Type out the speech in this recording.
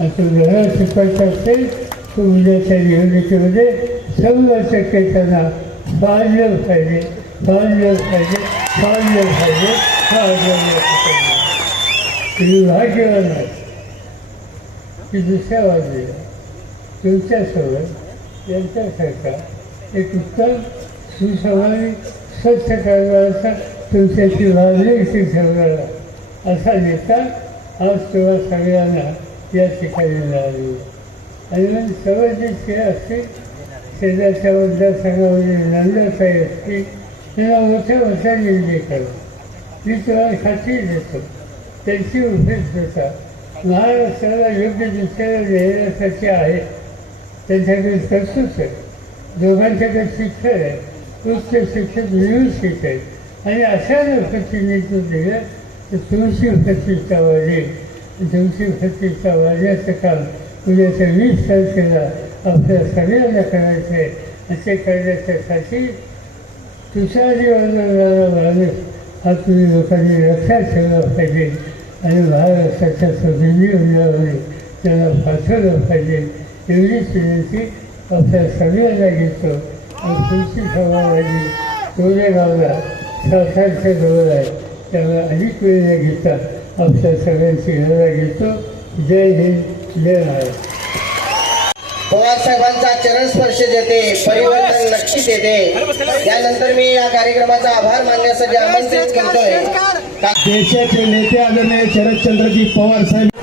आणि तू शिकवायचं असेल तर उद्याच्या निवडणुकीमध्ये शंभर टक्के त्यांना पाहिलं पाहिजे पाहिलं पाहिजे पाहिलं पाहिजे पाहिलं पाहिजे तुम्ही भाग्यवान आहे की दुसऱ्या बाजूला तुमच्यासोबत यांच्यासारखा एक उत्तम सुसंवादी स्वच्छ करणारा तुमच्याशी वाजवी शिक्षण असा नेता आज तुम्हा सगळ्यांना या ठिकाणी लागली आणि मग सर्वांचे खेळ असतील शेजारच्या मतदारसंघामध्ये नंदासाई असतील त्यांना मोठ्या मोठ्या निर्णय करतो मी तुला खात्री देतो त्यांची उपयुक्तता महाराष्ट्राला योग्य दिशेला नेण्यासाठी आहे त्यांच्याकडे तरतूद आहे दोघांच्याकडे शिक्षण आहे उच्च शिक्षक मिळून आहे आणि अशा लोकांची नेतृत्व दिलं तर तुळशी प्रतिष्ठा वाढेल तुळशी फतीचा वाजायचं काम. उद्याच्या वीस तारखेला आपल्या सगळ्यांना करायचं आहे आणि ते करण्याच्यासाठी तुषारी वर्णनारा माणूस हा तुम्ही लोकांनी लक्षात ठेवला पाहिजे. आणि महाराष्ट्राच्या स्वतंत्र उन्हाळ्यामध्ये त्याला पाठवलं पाहिजे. एवढीच विनंती आपल्या सगळ्यांना घेतो. आणि तुमची समाजाची कोरेगावला सरकारच्या जवळ आहे. त्याला अधिक वेळ घेतात आपल्या सगळ्यांची गरजा घेतो. जय हिंद जय महाराष्ट्र पवार साहेबांचा चरण स्पर्श देते परिवर्तन नक्कीच येते त्यानंतर मी या कार्यक्रमाचा आभार मानण्यासाठी आमंत्रित करतोय. देशाचे नेते आदरणीय शरदचंद्रजी पवार साहेब